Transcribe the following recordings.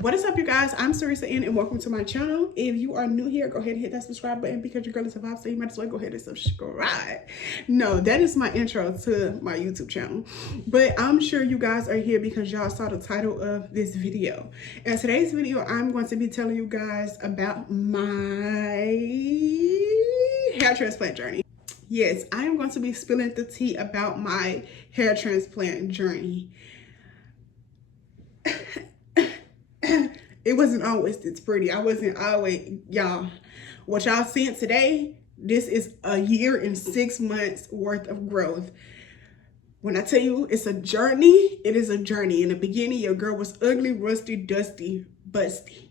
What is up, you guys? I'm Sarisa and welcome to my channel. If you are new here, go ahead and hit that subscribe button because your girl is a vibe, so you might as well go ahead and subscribe. No, that is my intro to my YouTube channel. But I'm sure you guys are here because y'all saw the title of this video. In today's video, I'm going to be telling you guys about my hair transplant journey. Yes, I am going to be spilling the tea about my hair transplant journey. It wasn't always this pretty. I wasn't always, y'all. What y'all seeing today, this is a year and 6 months worth of growth. When I tell you it's a journey, it is a journey. In the beginning, your girl was ugly, rusty, dusty, busty.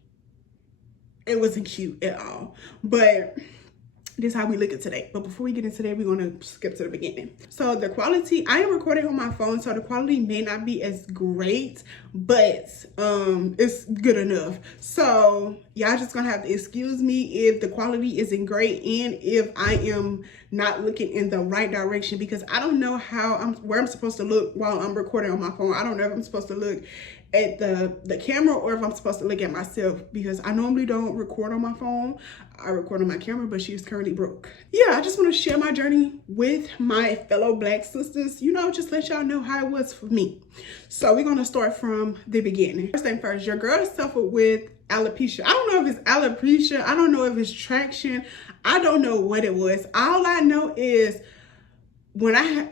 It wasn't cute at all. But this is how we look at today. But before we get into that, we're going to skip to the beginning. So the quality, I am recording on my phone, so the quality may not be as great, but it's good enough. So y'all just gonna have to excuse me if the quality isn't great and if I am not looking in the right direction, because I don't know where I'm supposed to look while I'm recording on my phone. I don't know if I'm supposed to look at the camera or if I'm supposed to look at myself, because I normally don't record on my phone. I record on my camera, but she is currently broke. Yeah, I just want to share my journey with my fellow Black sisters, you know, just let y'all know how it was for me. So we're going to start from the beginning. First thing first, your girl suffered with alopecia. I don't know if it's alopecia. I don't know if it's traction. I don't know what it was. All I know is when I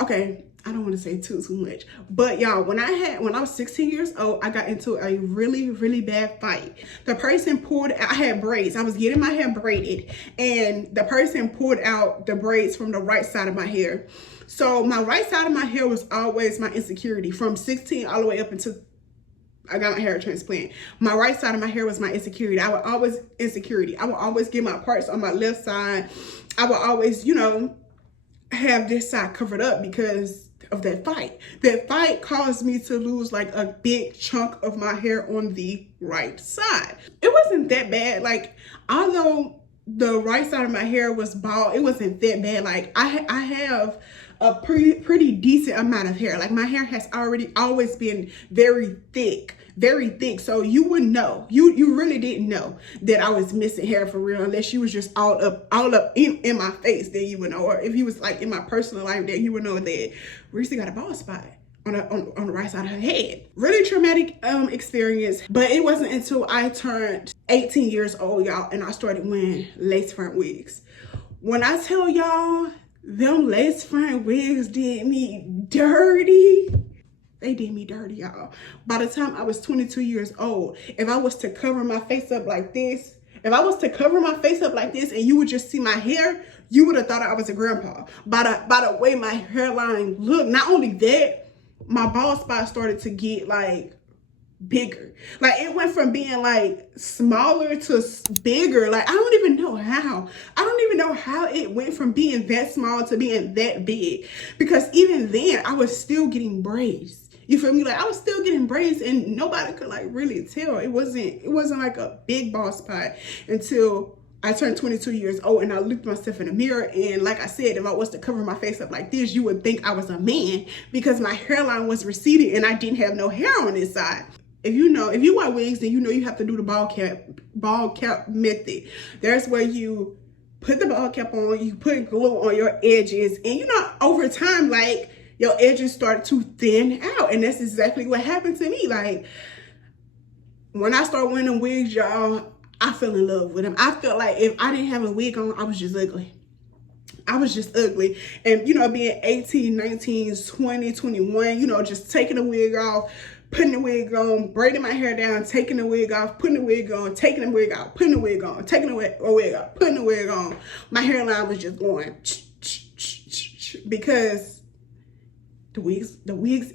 don't want to say too much, but y'all, when I was 16 years old, I got into a really bad fight. The person I had braids. I was getting my hair braided, and the person pulled out the braids from the right side of my hair. So my right side of my hair was always my insecurity from 16 all the way up until I got my hair transplant. My right side of my hair was my insecurity. I would always get my parts on my left side. I would always, you know, have this side covered up because of that fight. That fight caused me to lose like a big chunk of my hair on the right side. It wasn't that bad. Like, although the right side of my hair was bald, it wasn't that bad. Like, I have a pretty decent amount of hair. Like, my hair has always been very thick. So you wouldn't know. You really didn't know that I was missing hair for real, unless you was just all up in my face. Then you would know. Or if you was like in my personal life, then you would know that Reese got a bald spot on the right side of her head. Really traumatic experience. But it wasn't until I turned 18 years old, y'all, and I started wearing lace front wigs. When I tell y'all, them lace front wigs did me dirty. They did me dirty, y'all. By the time I was 22 years old, if I was to cover my face up like this, and you would just see my hair, you would have thought I was a grandpa. By the way my hairline looked. Not only that, my bald spot started to get like bigger. Like, it went from being like smaller to bigger. Like, I don't even know how it went from being that small to being that big, because even then I was still getting braids. You feel me? Like, I was still getting braids and nobody could like really tell. It wasn't like a big bald spot until I turned 22 years old and I looked myself in the mirror. And like I said, if I was to cover my face up like this, you would think I was a man, because my hairline was receding and I didn't have no hair on this side. If you wear wigs, then you know you have to do the bald cap method. There's where you put the bald cap on, you put glue on your edges, and you know, over time, like, your edges start to thin out. And that's exactly what happened to me. Like, when I started wearing them wigs, y'all, I fell in love with them. I felt like if I didn't have a wig on, I was just ugly. And, you know, being 18, 19, 20, 21, you know, just taking the wig off, putting the wig on, braiding my hair down, taking the wig off, putting the wig on, taking the wig out, putting the wig on, taking the wig off, putting the wig on. My hairline was just going because the wigs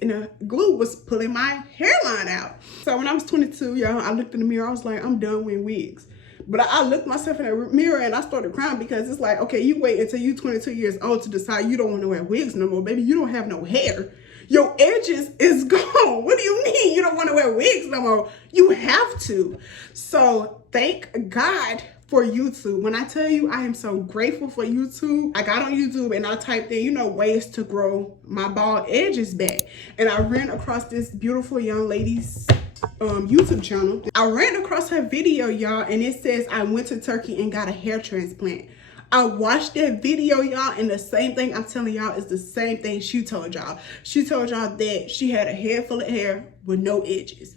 and the glue was pulling my hairline out. So when I was 22, y'all, I looked in the mirror. I was like, I'm done with wigs. But I looked myself in the mirror and I started crying, because it's like, okay, you wait until you're 22 years old to decide you don't want to wear wigs no more. Baby, you don't have no hair. Your edges is gone. What do you mean you don't want to wear wigs no more? You have to. So thank God for YouTube. When I tell you I am so grateful for YouTube, I got on YouTube and I typed in, you know, ways to grow my bald edges back. And I ran across this beautiful young lady's YouTube channel. I ran across her video, y'all, and it says I went to Turkey and got a hair transplant. I watched that video, y'all, and the same thing I'm telling y'all is the same thing she told y'all. She told y'all that she had a head full of hair with no edges,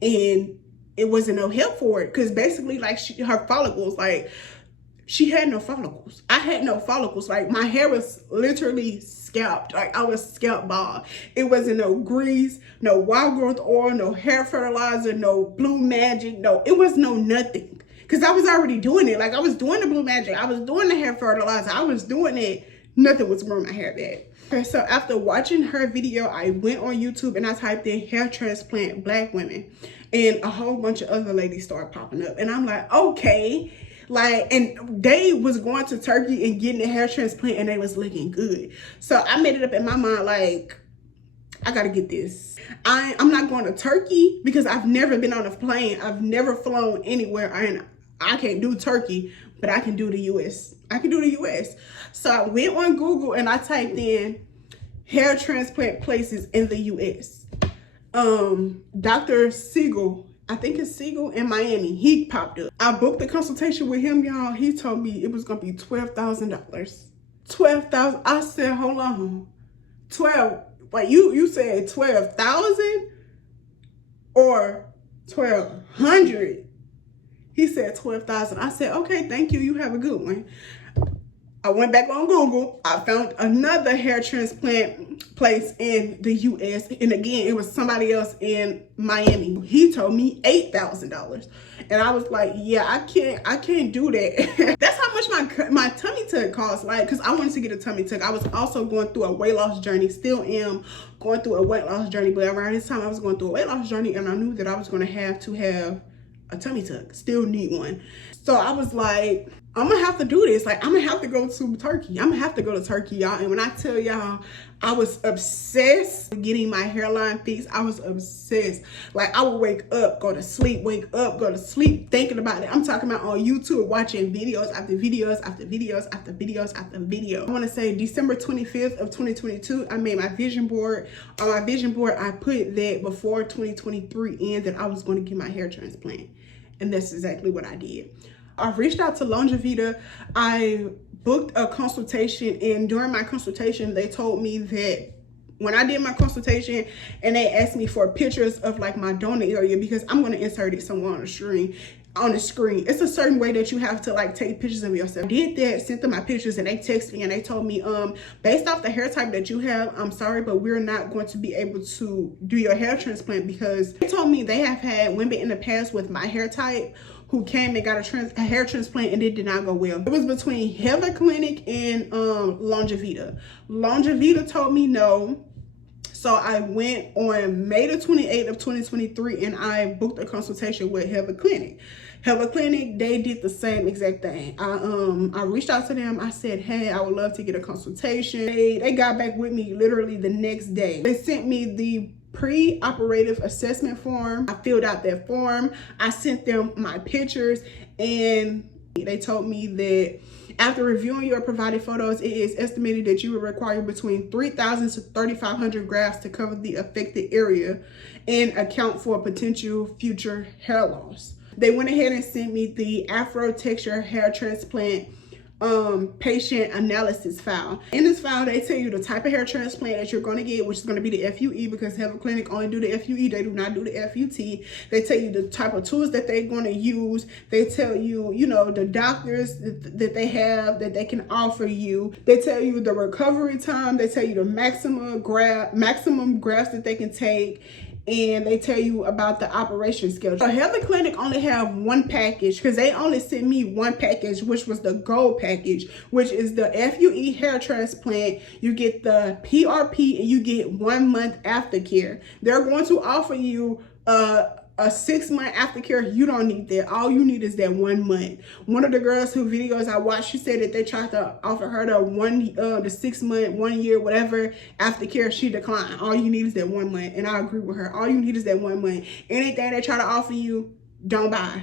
and it wasn't no help for it, because basically, like, her follicles, like, she had no follicles. I had no follicles. Like, my hair was literally scalped. Like, I was scalp bald. It wasn't no grease, no wild growth oil, no hair fertilizer, no blue magic. No, it was no nothing. Because I was already doing it. Like, I was doing the blue magic. I was doing the hair fertilizer. I was doing it. Nothing was growing my hair back. Okay, so after watching her video, I went on YouTube and I typed in hair transplant black women. And a whole bunch of other ladies started popping up. And I'm like, okay. Like, and they was going to Turkey and getting a hair transplant and they was looking good. So I made it up in my mind, like, I gotta get this. I'm not going to Turkey because I've never been on a plane. I've never flown anywhere, and I can't do Turkey, but I can do the US. I can do the US. So I went on Google and I typed in hair transplant places in the US. Dr. Siegel, I think it's Siegel in Miami, he popped up. I booked a consultation with him, y'all. He told me it was gonna be $12,000. $12,000. I said, hold on. 12. Like, you said 12,000 or 1,200? He said 12,000. I said, okay, thank you. You have a good one. I went back on Google. I found another hair transplant place in the US. And again, it was somebody else in Miami. He told me $8,000. And I was like, yeah, I can't do that. That's how much my tummy tuck cost. Like, because I wanted to get a tummy tuck. I was also going through a weight loss journey. Still am going through a weight loss journey. But around this time, I was going through a weight loss journey. And I knew that I was going to have a tummy tuck. Still need one. So I was like, I'm gonna have to do this. Like, I'm gonna have to go to Turkey. I'm gonna have to go to Turkey, y'all. And when I tell y'all, I was obsessed with getting my hairline fixed. I was obsessed. Like, I would wake up, go to sleep, wake up, go to sleep, thinking about it. I'm talking about on YouTube, watching videos after videos after videos after videos after video. I wanna say December 25th of 2022, I made my vision board. On my vision board, I put that before 2023 ended, I was gonna get my hair transplant. And that's exactly what I did. I reached out to Longevita. I booked a consultation, and during my consultation, they told me that when I did my consultation and they asked me for pictures of like my donor area, because I'm going to insert it somewhere on the screen. It's a certain way that you have to like take pictures of yourself. I did that, sent them my pictures, and they texted me and they told me, based off the hair type that you have, I'm sorry, but we're not going to be able to do your hair transplant, because they told me they have had women in the past with my hair type who came and got a hair transplant and it did not go well. It was between Heva Clinic and Longevita. Longevita told me no. So I went on May the 28th of 2023 and I booked a consultation with Heva Clinic. Heva Clinic, they did the same exact thing. I reached out to them. I said, hey, I would love to get a consultation. They got back with me literally the next day. They sent me the pre-operative assessment form. I filled out that form. I sent them my pictures, and they told me that after reviewing your provided photos, it is estimated that you will require between 3,000 to 3,500 grafts to cover the affected area and account for potential future hair loss. They went ahead and sent me the Afro Texture hair transplant patient analysis file. In this file, they tell you the type of hair transplant that you're going to get, which is going to be the FUE, because Heva Clinic only do the FUE. They do not do the FUT. They tell you the type of tools that they're going to use. They tell you, you know, the doctors that they have that they can offer you. They tell you the recovery time. They tell you the maximum grafts that they can take. And they tell you about the operation schedule. So Heva Clinic only have one package, because they only sent me one package, which was the gold package, which is the FUE hair transplant. You get the PRP and you get 1 month aftercare. They're going to offer you a 6-month aftercare. You don't need that. All you need is that 1 month. One of the girls whose videos I watched, she said that they tried to offer her the 6 month, 1 year, whatever aftercare. She declined. All you need is that 1 month, and I agree with her. All you need is that 1 month. Anything they try to offer you, don't buy.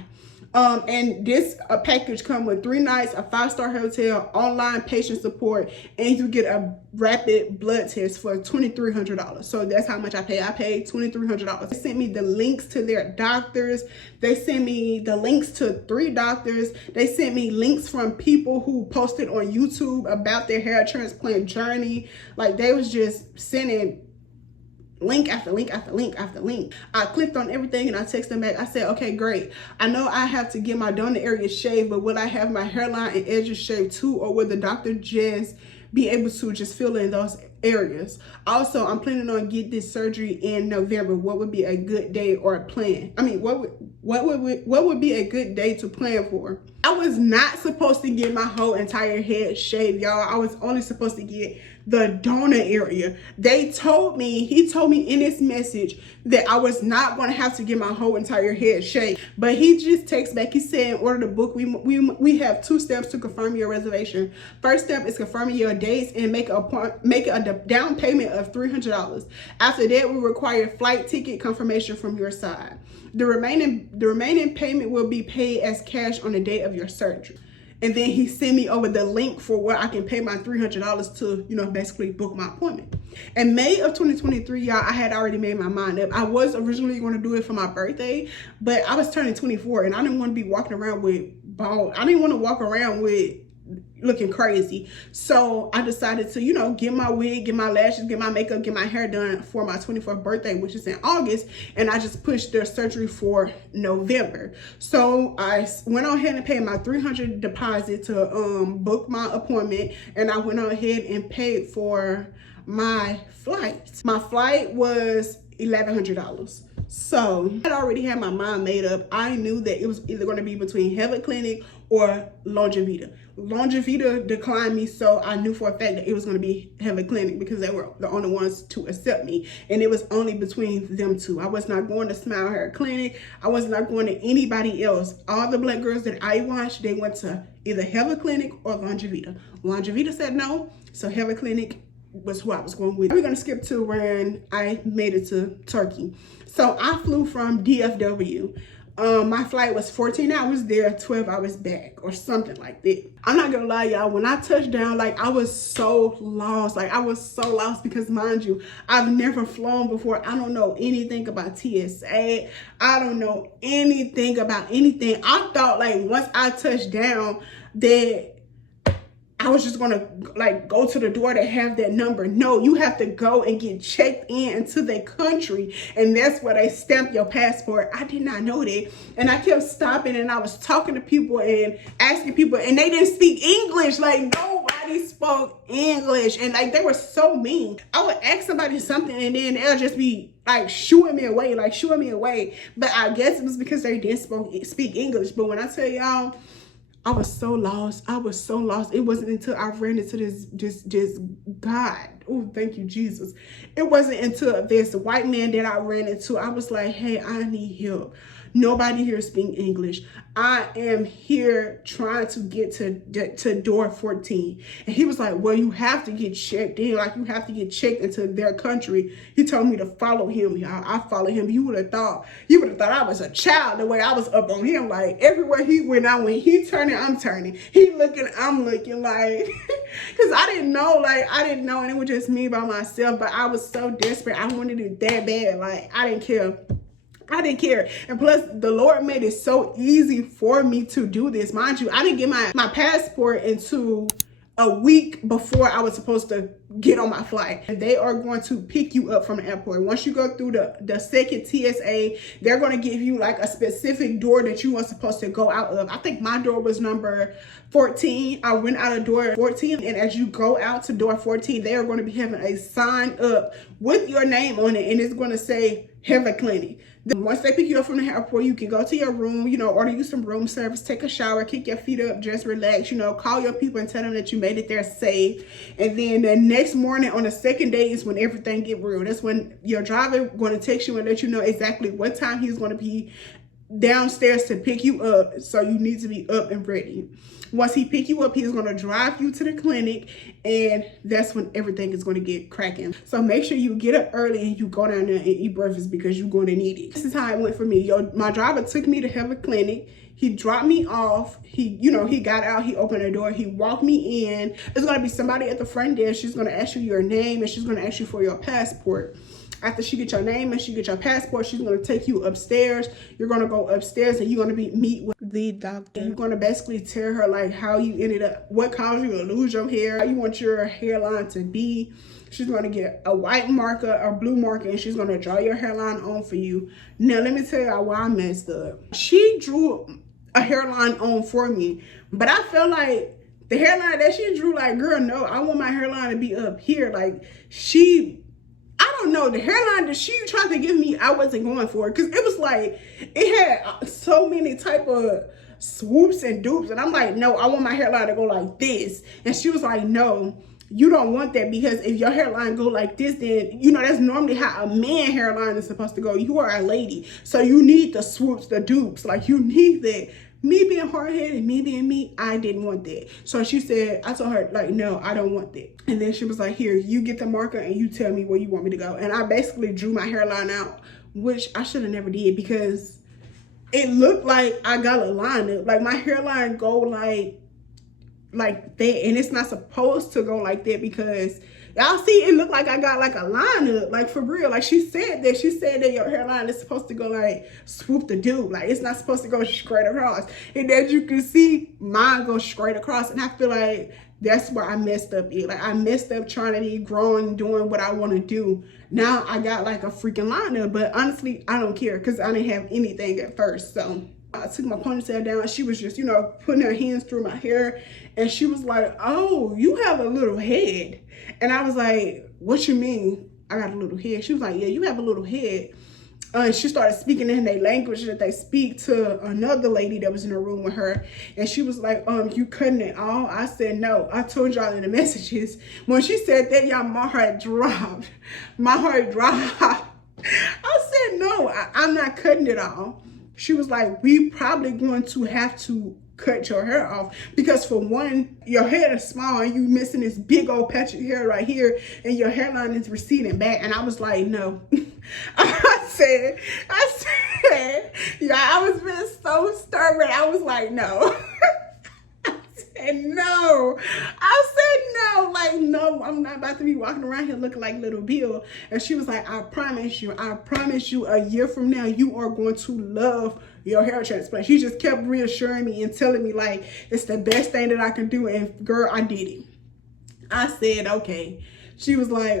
And this package come with 3 nights, a 5-star hotel, online patient support, and you get a rapid blood test for $2,300. So that's how much I paid. I paid $2,300. They sent me the links to their doctors. They sent me the links to 3 doctors. They sent me links from people who posted on YouTube about their hair transplant journey. Like, they was just sending link after link after link after link. I clicked on everything and I texted them back. I said, okay, great. I know I have to get my donor area shaved, but will I have my hairline and edges shaved too? Or will the doctor just be able to just fill in those areas? Also, I'm planning on getting this surgery in November. What would be a good day or a plan? I mean, what would be a good day to plan for? I was not supposed to get my whole entire head shaved, y'all. I was only supposed to get the donor area. He told me in this message that I was not going to have to get my whole entire head shaved. But he just texted back. He said, in order to book, we have 2 steps to confirm your reservation. First step is confirming your dates and make a down payment of $300. After that, we require flight ticket confirmation from your side. The remaining payment will be paid as cash on the day of your surgery. And then he sent me over the link for where I can pay my $300 to, basically book my appointment. In May of 2023, y'all, I had already made my mind up. I was originally going to do it for my birthday, but I was turning 24 and I didn't want to be walking around with bald. I didn't want to walk around with looking crazy. So I decided to, get my wig, get my lashes, get my makeup, get my hair done for my 24th birthday, which is in August. And I just pushed their surgery for November. So I went on ahead and paid my $300 deposit to book my appointment. And I went on ahead and paid for my flight. My flight was $1,100. So I had already had my mind made up. I knew that it was either going to be between Heva Clinic or Longevita. Longevita declined me, so I knew for a fact that it was going to be Heva Clinic because they were the only ones to accept me. And it was only between them 2. I was not going to Smile Hair Clinic. I was not going to anybody else. All the black girls that I watched, they went to either Heva Clinic or Longevita. Longevita said no, so Heva Clinic was who I was going with. We're going to skip to when I made it to Turkey. So I flew from DFW. My flight was 14 hours there, 12 hours back, or something like that. I'm not gonna lie, y'all, when I touched down, I was so lost. I was so lost because, mind you, I've never flown before. I don't know anything about TSA. I don't know anything about anything. I thought, once I touched down, that I was just gonna go to the door to have that number. No, you have to go and get checked in into the country, and that's where they stamp your passport. I did not know that, and I kept stopping and I was talking to people and asking people, and they didn't speak English. Nobody spoke English, and they were so mean. I would ask somebody something and then they'll just be shooing me away. But I guess it was because they didn't speak English. But when I tell y'all, I was so lost. It wasn't until I ran into this God. Oh, thank you, Jesus. It wasn't until this white man that I ran into. I was like, hey, I need help. Nobody here speaks English. I am here trying to get to door 14. And he was like, well, you have to get checked in. You have to get checked into their country. He told me to follow him, y'all. I followed him. You would have thought I was a child the way I was up on him. Everywhere he went, I went. He turning, I'm turning. He looking, I'm looking. Because I didn't know. And it was just me by myself. But I was so desperate. I wanted it that bad. I didn't care. And plus, the Lord made it so easy for me to do this. Mind you, I didn't get my passport until a week before I was supposed to get on my flight. And they are going to pick you up from the airport. Once you go through the second TSA, they're going to give you a specific door that you were supposed to go out of. I think my door was number 14. I went out of door 14, and as you go out to door 14, they are going to be having a sign up with your name on it, and it's going to say Heva Clinic. Then once they pick you up from the airport, you can go to your room, order you some room service, take a shower, kick your feet up, just relax, call your people and tell them that you made it there safe. And then the next morning on the second day is when everything get real. That's when your driver going to text you and let you know exactly what time he's going to be downstairs to pick you up, so you need to be up and ready. Once he pick you up, he's going to drive you to the clinic, and that's when everything is going to get cracking. So make sure you get up early and you go down there and eat breakfast, because you're going to need it. This is how it went for me. My driver took me to Heva Clinic. He dropped me off. He got out, he opened the door, he walked me in. There's going to be somebody at the front desk. She's going to ask you your name, and she's going to ask you for your passport. After she gets your name and she gets your passport, she's going to take you upstairs. You're going to go upstairs and you're going to meet with the doctor. You're going to basically tell her like how you ended up, what caused you to lose your hair, how you want your hairline to be. She's going to get a white marker, a blue marker, and she's going to draw your hairline on for you. Now, let me tell you why I messed up. She drew a hairline on for me, but I felt like the hairline that she drew, like, girl, no, I want my hairline to be up here. Like, I don't know, the hairline that she tried to give me, I wasn't going for it, because it was like, it had so many type of swoops and dupes, and I'm like, no, I want my hairline to go like this. And she was like, no, you don't want that, because if your hairline go like this, then, that's normally how a man hairline is supposed to go. You are a lady, so you need the swoops, the dupes, like, you need that. Me being hard-headed, me being me, I didn't want that. So she said, I told her, like, no, I don't want that. And then she was like, here, you get the marker and you tell me where you want me to go. And I basically drew my hairline out, which I should have never did, because it looked like I got a line up. Like, my hairline go like that, and it's not supposed to go like that, because y'all see, it looked like I got like a line up, like, for real. Like, she said that your hairline is supposed to go like swoop the dude, like, it's not supposed to go straight across. And as you can see, mine goes straight across, and I feel like that's where I messed up. Like, I messed up trying to be growing, doing what I want to do. Now I got like a freaking line up, but honestly, I don't care, because I didn't have anything at first. So I took my ponytail down. She was just, putting her hands through my hair, and she was like, oh, you have a little head. And I was like, what you mean I got a little head? She was like, yeah, you have a little head. And she started speaking in their language that they speak to another lady that was in the room with her. And she was like, you cutting it all? I said, no. I told y'all in the messages. When she said that, y'all, my heart dropped. My heart dropped. I said, no, I'm not cutting it all. She was like, we probably going to have to cut your hair off, because for one, your head is small and you missing this big old patch of hair right here, and your hairline is receding back. And I was like, no. I said, yeah, I was being so stubborn. I was like, no. No, I said no, like, no, I'm not about to be walking around here looking like Little Bill. And she was like, I promise you, a year from now, you are going to love your hair transplant. She just kept reassuring me and telling me, like, it's the best thing that I can do. And girl, I did it. I said, okay. She was like,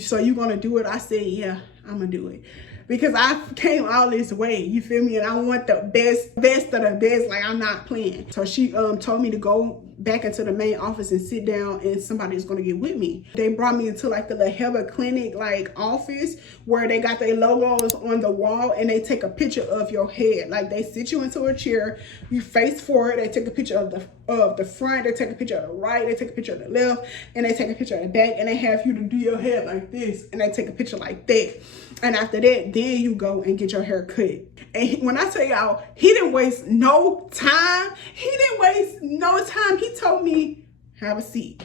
so you gonna do it? I said, yeah, I'm gonna do it. Because I came all this way, you feel me? And I want the best of the best, like, I'm not playing. So she told me to go back into the main office and sit down, and somebody's gonna get with me. They brought me into like the Heva Clinic like office, where they got their logos on the wall, and they take a picture of your head. Like, they sit you into a chair, you face forward, they take a picture of the front, they take a picture of the right, they take a picture of the left, and they take a picture of the back, and they have you to do your head like this, and they take a picture like that. And after that, then you go and get your hair cut. And when I tell y'all, he didn't waste no time. He didn't waste no time. He told me, have a seat.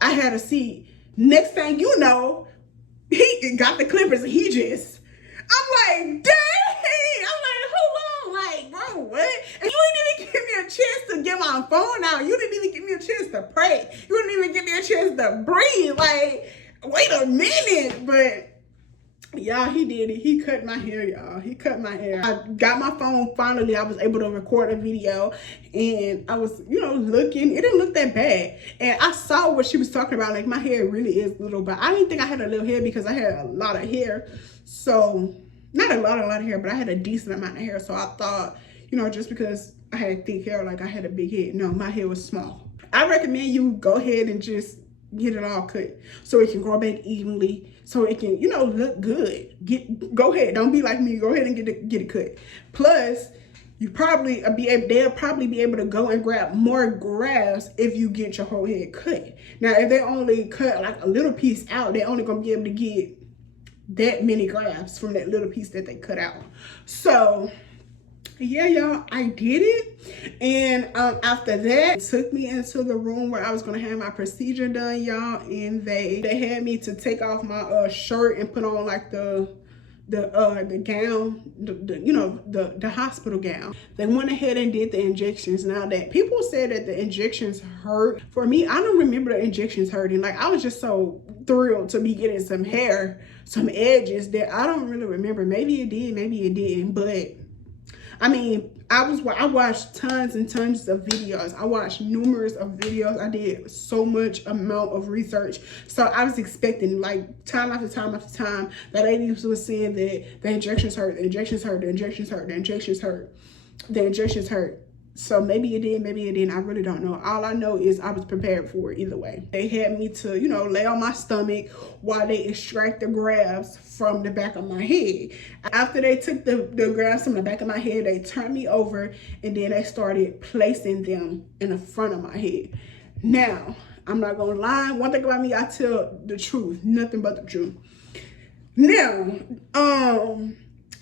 I had a seat. Next thing you know, he got the clippers, and he just, I'm like, dang. I'm like, hold on, like, bro, what? And you didn't even give me a chance to get my phone out. You didn't even give me a chance to pray. You didn't even give me a chance to breathe. Like, wait a minute. But y'all, he did it. He cut my hair, y'all. He cut my hair. I got my phone. Finally, I was able to record a video, and I was, looking. It didn't look that bad. And I saw what she was talking about. Like, my hair really is little, but I didn't think I had a little hair, because I had a lot of hair. So, not a lot of hair, but I had a decent amount of hair. So I thought, just because I had thick hair, like I had a big head. No, my hair was small. I recommend you go ahead and just get it all cut, so it can grow back evenly, so it can, look good. Go ahead, don't be like me. Go ahead and get it cut. Plus, they'll probably be able to go and grab more grafts if you get your whole head cut. Now, if they only cut like a little piece out, they're only gonna be able to get that many grafts from that little piece that they cut out. So yeah, y'all, I did it. And after that, it took me into the room where I was gonna have my procedure done, y'all. And they had me to take off my shirt and put on like the gown, the hospital gown. They went ahead and did the injections. Now that people said that the injections hurt, for me, I don't remember the injections hurting. Like, I was just so thrilled to be getting some hair, some edges, that I don't really remember. Maybe it did, maybe it didn't, but I mean, I watched tons and tons of videos. I watched numerous of videos. I did so much amount of research. So I was expecting, like, time after time after time, that ladies was saying that the injections hurt, the injections hurt, the injections hurt, the injections hurt, the injections hurt. So maybe it did, maybe it didn't. I really don't know. All I know is I was prepared for it either way. They had me to, lay on my stomach while they extract the grafts from the back of my head. After they took the grafts from the back of my head, they turned me over and then they started placing them in the front of my head. Now, I'm not gonna lie. One thing about me, I tell the truth, nothing but the truth. Now,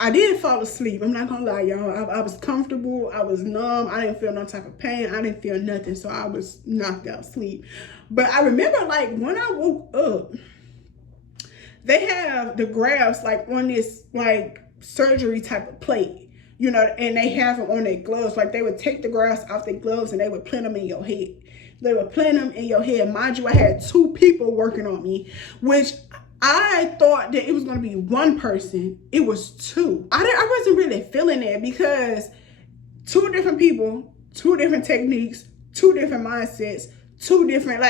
I did fall asleep. I'm not gonna lie, y'all. I was comfortable. I was numb. I didn't feel no type of pain. I didn't feel nothing. So I was knocked out asleep. But I remember, like, when I woke up, they have the grafts, like, on this, like, surgery type of plate, and they have them on their gloves. Like, they would take the grafts off their gloves and they would plant them in your head. They would plant them in your head. Mind you, I had 2 people working on me, which I thought that it was going to be 1 person. It was 2. I wasn't really feeling it because 2 different people, 2 different techniques, 2 different mindsets, 2 different,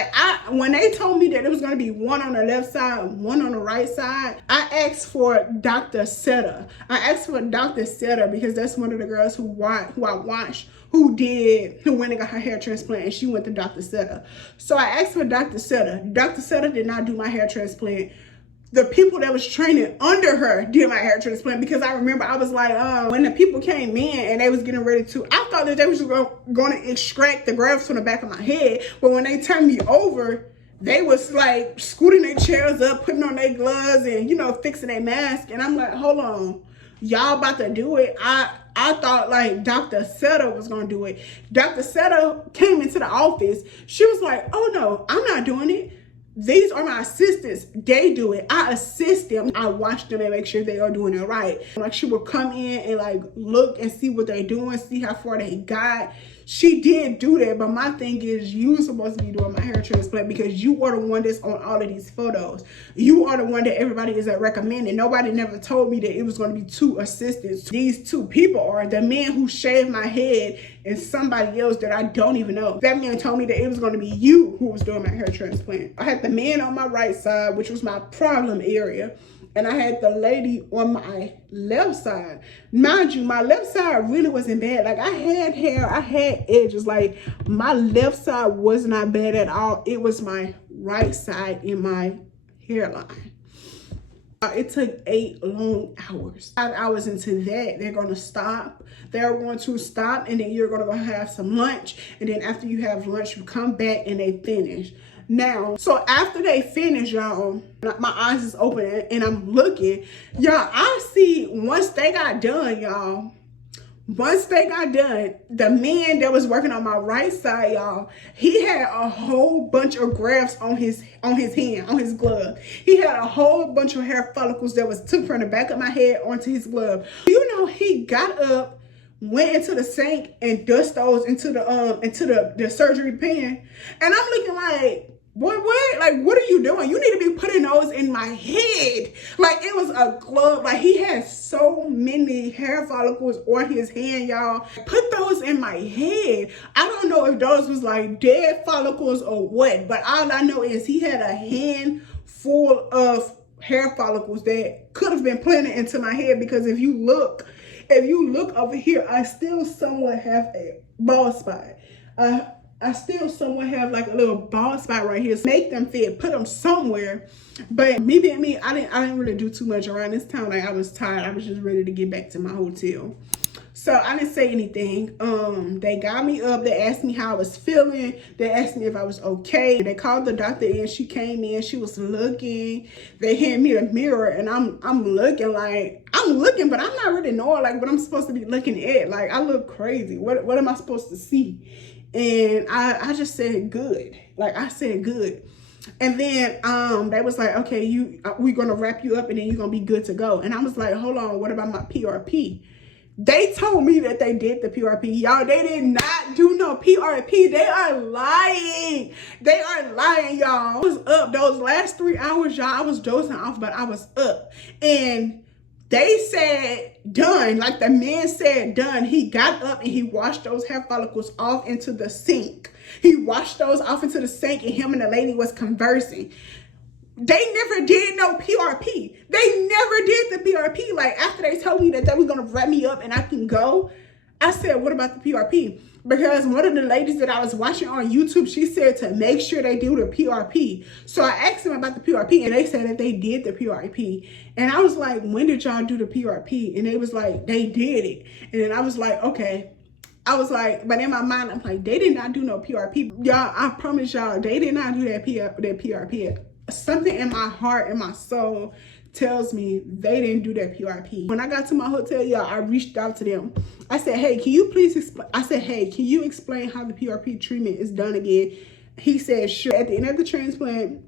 when they told me that it was going to be 1 on the left side, 1 on the right side, I asked for Dr. Setter. I asked for Dr. Setter because that's one of the girls who I watched who went and got her hair transplant, and she went to Dr. Setter. So I asked for Dr. Setter. Dr. Setter did not do my hair transplant. The people that was training under her did my hair transplant, because I remember I was like, when the people came in and they was getting ready to, I thought that they was going to extract the grafts from the back of my head. But when they turned me over, they was like scooting their chairs up, putting on their gloves and, fixing their mask. And I'm like, hold on, y'all about to do it? I thought like Dr. Setter was going to do it. Dr. Setter came into the office. She was like, oh no, I'm not doing it. These are my assistants. They do it. I assist them. I watch them and make sure they are doing it right. Like, she would come in and like look and see what they're doing, see how far they got. She did do that, but my thing is, you supposed to be doing my hair transplant because you are the one that's on all of these photos. You are the one that everybody is recommending. Nobody never told me that it was going to be 2 assistants. These 2 people are the man who shaved my head and somebody else that I don't even know. That man told me that it was going to be you who was doing my hair transplant. I had the man on my right side, which was my problem area, and I had the lady on my left side. Mind you, my left side really wasn't bad. Like, I had hair, I had edges. Like, my left side was not bad at all. It was my right side in my hairline. It took 8 long hours. 5 hours into that, they're going to stop. They're going to stop, and then you're going to go have some lunch. And then after you have lunch, you come back and they finish. Now, so after they finish, y'all, my eyes is open and I'm looking. Y'all, I see once they got done, y'all, once they got done, the man that was working on my right side, y'all, he had a whole bunch of grafts on his hand, on his glove. He had a whole bunch of hair follicles that was took from the back of my head onto his glove. He got up, went into the sink and dust those into the surgery pan. And I'm looking like, boy, what? Like, what are you doing? You need to be putting those in my head. Like, it was a glove. Like, he had so many hair follicles on his hand, y'all. Put those in my head. I don't know if those was like dead follicles or what, but all I know is he had a hand full of hair follicles that could have been planted into my head, because if you look over here, I still somewhat have a bald spot. I still somewhat have like a little bald spot right here. Make them fit, put them somewhere. But me being me, I didn't really do too much around this time. Like, I was tired. I was just ready to get back to my hotel. So I didn't say anything. They got me up. They asked me how I was feeling. They asked me if I was okay. They called the doctor in. She came in. She was looking. They handed me the mirror, and I'm looking, but I'm not really knowing like what I'm supposed to be looking at. Like, I look crazy. What am I supposed to see? And I just said good. Like, I said good. And then they was like, okay, we're gonna wrap you up and then you're gonna be good to go. And I was like, hold on, what about my PRP? They told me that they did the PRP. Y'all, they did not do no PRP. They are lying. They are lying, y'all. I was up those last 3 hours, y'all. I was dozing off, but I was up. And they said done. Like, the man said done. He got up and he washed those hair follicles off into the sink. He washed those off into the sink, and him and the lady was conversing. They never did no PRP. They never did the PRP. Like, after they told me that they was gonna wrap me up and I can go, I said, what about the PRP? Because one of the ladies that I was watching on YouTube, she said to make sure they do the PRP. So I asked them about the PRP, and they said that they did the PRP. And I was like, when did y'all do the PRP? And they was like, they did it. And then I was like, okay. I was like, but in my mind, I'm like, they did not do no PRP. Y'all, I promise y'all, they did not do that PRP. Something in my heart and my soul tells me they didn't do that PRP. When I got to my hotel, y'all, I reached out to them. I said, hey, can you please explain? I said, hey, can you explain how the PRP treatment is done again? He said, sure. At the end of the transplant,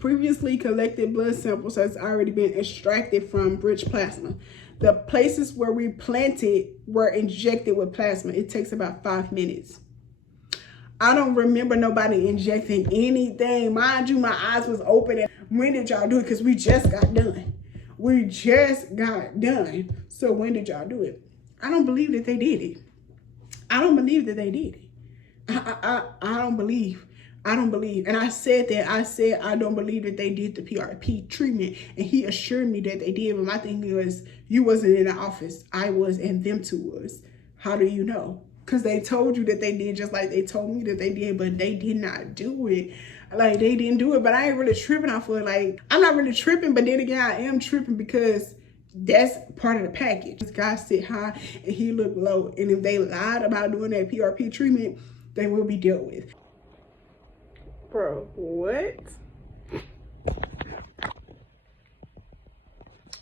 previously collected blood samples has already been extracted from rich plasma. The places where we planted were injected with plasma. It takes about 5 minutes. I don't remember nobody injecting anything. Mind you, my eyes was open. And when did y'all do it? Because we just got done. We just got done. So when did y'all do it? I don't believe that they did it. I don't believe that they did it. I don't believe. I don't believe. And I said that. I said I don't believe that they did the PRP treatment. And he assured me that they did. But my thing was, you wasn't in the office. I was, and them two was. How do you know? Because they told you that they did, just like they told me that they did, but they did not do it. Like, they didn't do it, but I ain't really tripping off of it. Like, I'm not really tripping, but then again, I am tripping because that's part of the package. This guy sit high and he looked low. And if they lied about doing that PRP treatment, they will be dealt with. Bro, what?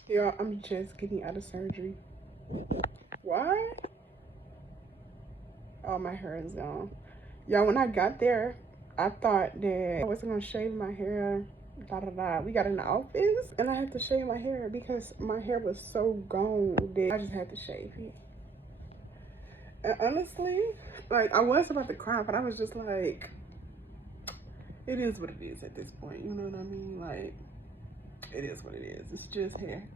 Y'all, I'm just getting out of surgery. Why? Oh, my hair is gone. Y'all, when I got there, I thought that I wasn't gonna shave my hair. We got in the office and I had to shave my hair because my hair was so gone that I just had to shave it. And honestly, like, I was about to cry, but I was just like, it is what it is at this point. You know what I mean? Like, it is what it is. It's just hair.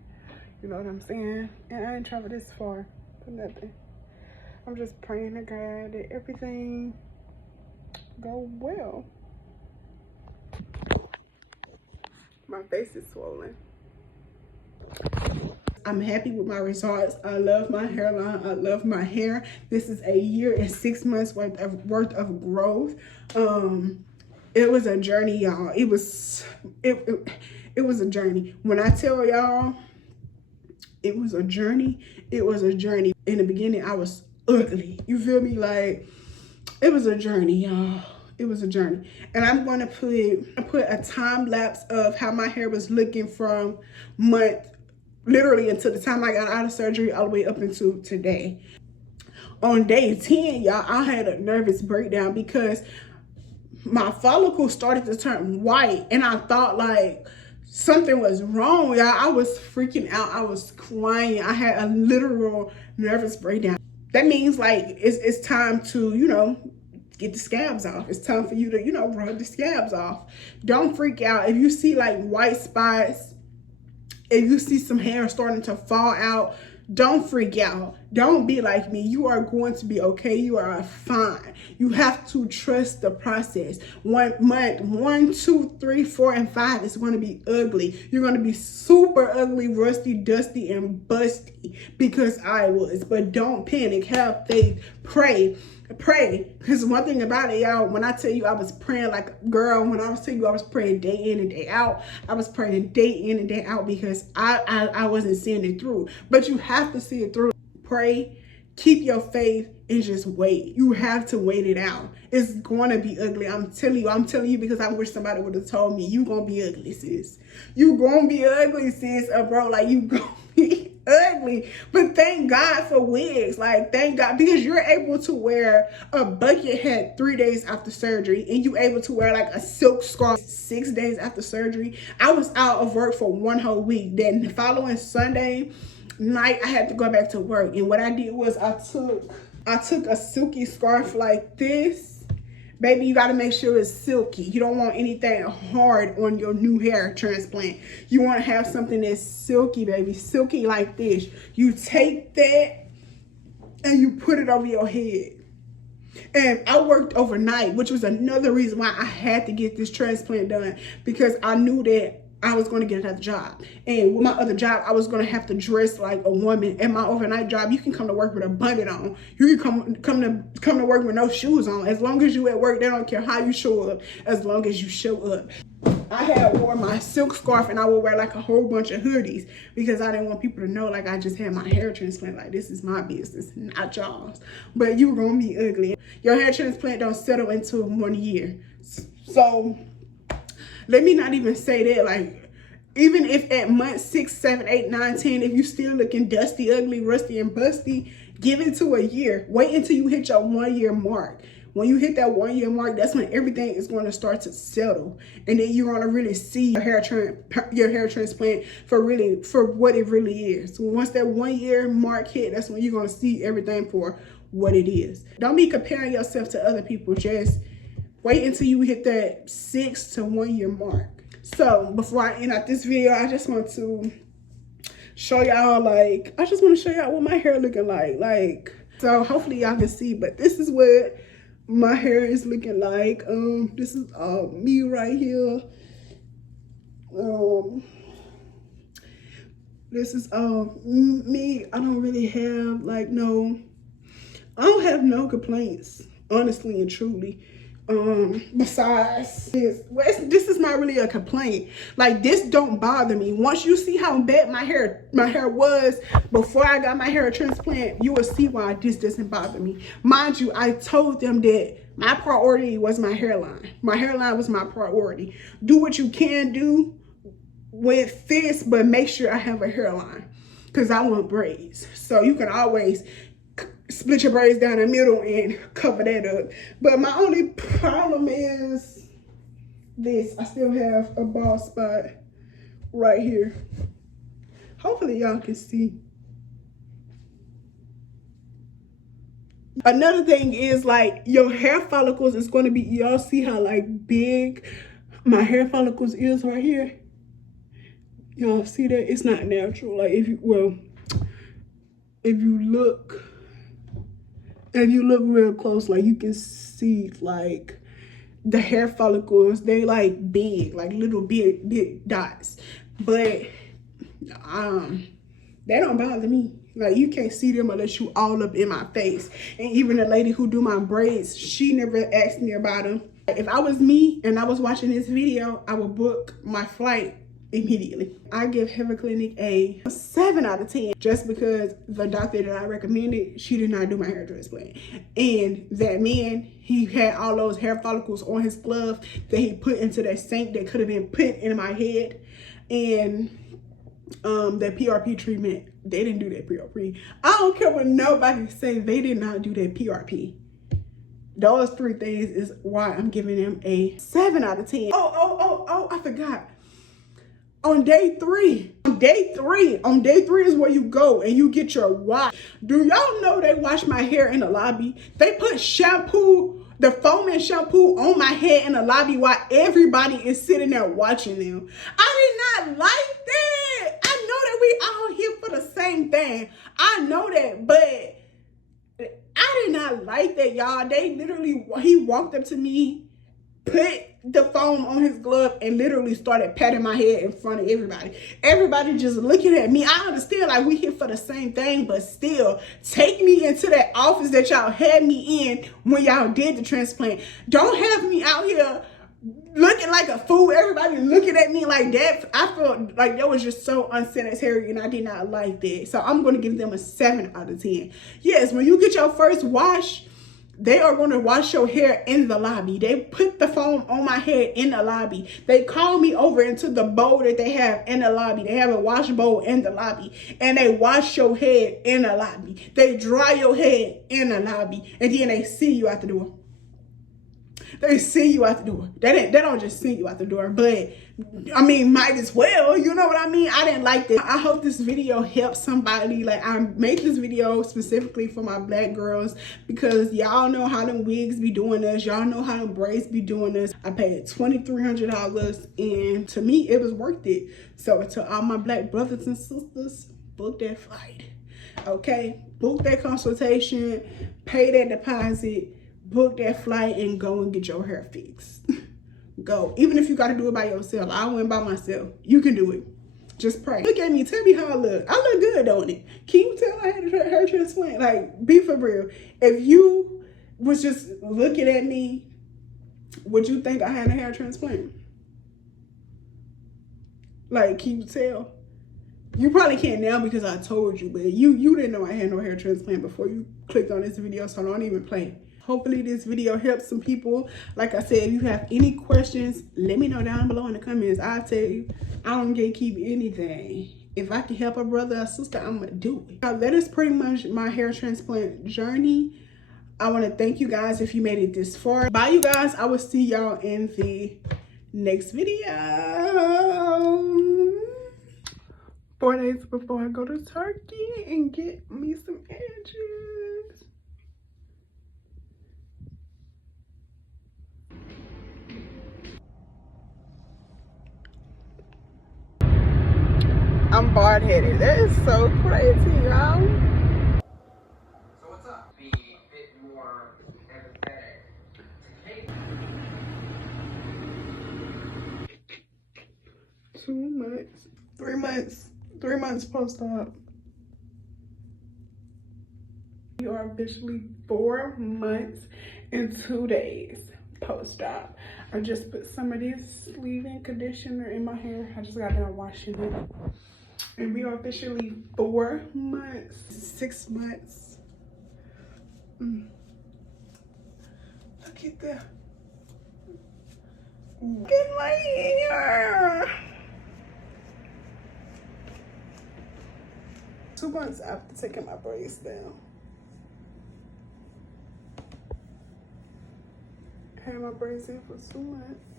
You know what I'm saying? And I ain't traveled this far for nothing. I'm just praying to God that everything go well. My face is swollen. I'm happy with my results. I love my hairline. I love my hair. This is a year and 6 months worth of growth. It was a journey, y'all. It was a journey. When I tell y'all it was a journey, it was a journey. In the beginning, I was ugly. You feel me? Like, it was a journey, y'all. It was a journey. And I'm going to put a time lapse of how my hair was looking from literally until the time I got out of surgery all the way up into today. On day 10, y'all, I had a nervous breakdown because my follicles started to turn white and I thought like something was wrong, y'all. I was freaking out. I was crying. I had a literal nervous breakdown. That means like it's time to, you know, get the scabs off. It's time for you to, you know, rub the scabs off. Don't freak out. If you see like white spots, if you see some hair starting to fall out, don't freak out. Don't be like me. You are going to be okay. You are fine. You have to trust the process. 1 month, 1, 2, 3, 4, and 5 is going to be ugly. You're going to be super ugly, rusty, dusty, and busty because I was. But don't panic. Have faith. Pray. Because one thing about it, y'all, when I tell you I was praying like a girl, when I was telling you I was praying day in and day out, I was praying day in and day out because I wasn't seeing it through. But you have to see it through. Pray, keep your faith and just wait. You have to wait it out. It's going to be ugly. I'm telling you because I wish somebody would have told me, you going to be ugly, sis. You going to be ugly, sis. Bro, like, you going to be ugly. But thank God for wigs. Like, thank God, because you're able to wear a bucket hat 3 days after surgery, and you able to wear like a silk scarf 6 days after surgery. I was out of work for 1 whole week. Then the following Sunday night, I had to go back to work, and what I did was I took a silky scarf like this. Baby, you got to make sure it's silky. You don't want anything hard on your new hair transplant. You want to have something that's silky, baby. Silky like this. You take that and you put it over your head. And I worked overnight, which was another reason why I had to get this transplant done, because I knew that I was going to get another job. And with my other job, I was going to have to dress like a woman. And my overnight job, you can come to work with a bonnet on. You can come to work with no shoes on. As long as you at work, they don't care how you show up, as long as you show up. I had wore my silk scarf, and I would wear like a whole bunch of hoodies because I didn't want people to know like I just had my hair transplant. Like, this is my business, not y'all's. But you gonna be ugly. Your hair transplant don't settle into 1 year. So let me not even say that. Like, even if at month 6, 7, 8, 9, 10, if you still looking dusty, ugly, rusty, and busty, give it to a year. Wait until you hit your 1 year mark. When you hit that 1 year mark, that's when everything is going to start to settle. And then you're going to really see your hair transplant for what it really is. So once that 1 year mark hit, that's when you're going to see everything for what it is. Don't be comparing yourself to other people. Just wait until you hit that 6 to 1 year mark. So before I end out this video, I just want to show y'all, like, I just want to show y'all what my hair looking like. So hopefully y'all can see, but this is what my hair is looking like. This is me right here. This is me. I don't really have like I don't have no complaints, honestly and truly. Besides this, this is not really a complaint. Like, this don't bother me. Once you see how bad my hair was before I got my hair transplant, you will see why this doesn't bother me. Mind you, I told them that my priority was my hairline. My hairline was my priority. Do what you can do with this, but make sure I have a hairline, because I want braids. So you can always split your braids down the middle and cover that up. But my only problem is this. I still have a bald spot right here. Hopefully y'all can see. Another thing is, like, your hair follicles is going to be, y'all see how like big my hair follicles is right here? Y'all see that? It's not natural. Like, if you look real close, like, you can see like the hair follicles, they like big, like little big dots. But they don't bother me. Like, you can't see them unless you all up in my face. And even the lady who do my braids, she never asked me about them. If I was me and I was watching this video, I would book my flight immediately. I give Heva Clinic a 7 out of 10, just because the doctor that I recommended, she did not do my hair transplant. And that man, he had all those hair follicles on his glove that he put into that sink that could have been put in my head. And that PRP treatment, they didn't do that PRP. I don't care what nobody say, they did not do that PRP. Those 3 things is why I'm giving them a 7 out of 10. Oh, I forgot. On day 3 is where you go and you get your wash. Do y'all know they wash my hair in the lobby? They put shampoo, the foaming shampoo on my head in the lobby while everybody is sitting there watching them. I did not like that. I know that we all here for the same thing. I know that, but I did not like that, y'all. They literally, he walked up to me, put the foam on his glove, and literally started patting my head in front of everybody. Everybody just looking at me. I understand, like, we here for the same thing, but still, take me into that office that y'all had me in when y'all did the transplant. Don't have me out here looking like a fool, everybody looking at me like that. I felt like that was just so unsanitary, and I did not like that. So I'm going to give them a 7 out of 10. Yes, when you get your first wash, they are going to wash your hair in the lobby. They put the foam on my head in the lobby. They call me over into the bowl that they have in the lobby. They have a wash bowl in the lobby, and they wash your head in the lobby. They dry your head in the lobby, and then they see you out the door. They see you out the door. They don't just see you out the door, but I mean, might as well. You know what I mean? I didn't like that. I hope this video helps somebody. Like, I made this video specifically for my black girls because y'all know how them wigs be doing us. Y'all know how them braids be doing us. I paid $2,300, and to me, it was worth it. So to all my black brothers and sisters, book that flight. Okay? Book that consultation. Pay that deposit. Book that flight and go and get your hair fixed. Go. Even if you got to do it by yourself. I went by myself. You can do it. Just pray. Look at me. Tell me how I look. I look good, don't it? Can you tell I had a hair transplant? Like, be for real. If you was just looking at me, would you think I had a hair transplant? Like, can you tell? You probably can't now because I told you, but you didn't know I had no hair transplant before you clicked on this video, so don't even play. Hopefully this video helps some people. Like I said, if you have any questions, let me know down below in the comments. I'll tell you, I don't gatekeep anything. If I can help a brother or sister, I'm gonna do it. Now, that is pretty much my hair transplant journey. I want to thank you guys if you made it this far. Bye, you guys. I will see y'all in the next video. 4 days before I go to Turkey and get me some edges. I'm bald-headed. That is so crazy, y'all. So what's up? Be a bit more empathetic to Kate. 2 months. 3 months. 3 months post-op. We are officially 4 months and 2 days post-op. I just put some of this leave-in conditioner in my hair. I just got done washing it. And we are officially 4 months, 6 months. Look at that. Look at my hair. 2 months after taking my braids down. I had my braids in for 2 months.